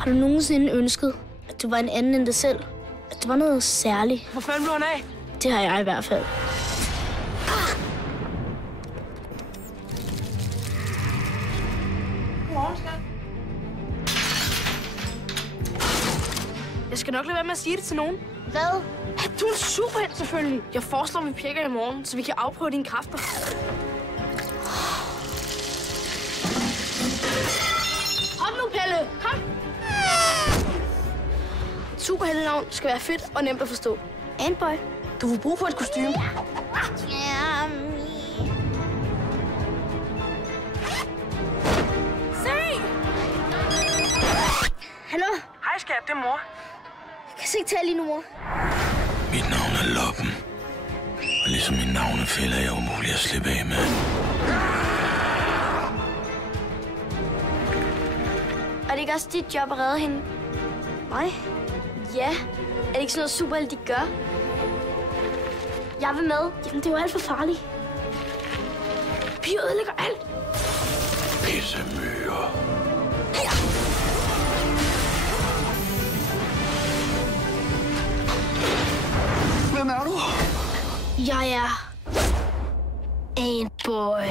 Har du nogensinde ønsket, at du var en anden end dig selv? At det var noget særligt? Hvor fanden blev han af? Det har jeg i hvert fald. Godmorgen, skat. Jeg skal nok lade være med at sige det til nogen. Hvad? At du er en superhelt, selvfølgelig. Jeg foreslår, at vi pjekker i morgen, så vi kan afprøve dine kræfter. Kom nu, Pelle. Kom. Et superheltenavn skal være fedt og nemt at forstå. Antboy. Du får brug for et kostume. Se! Hallo? Hej, skat. Det er mor. Jeg kan ikke tale lige nu, mor. Mit navn er Loppen. Og ligesom min navnefælde er jeg umulig at slippe af med. Er det ikke også dit job at redde hende? Mig? Ja. Er det ikke sådan noget superhelt, de gør? Jeg vil med. Jamen, det er jo alt for farligt. Piger ødelægger alt. Pissemyrer. Hvem er du? Jeg er Antboy.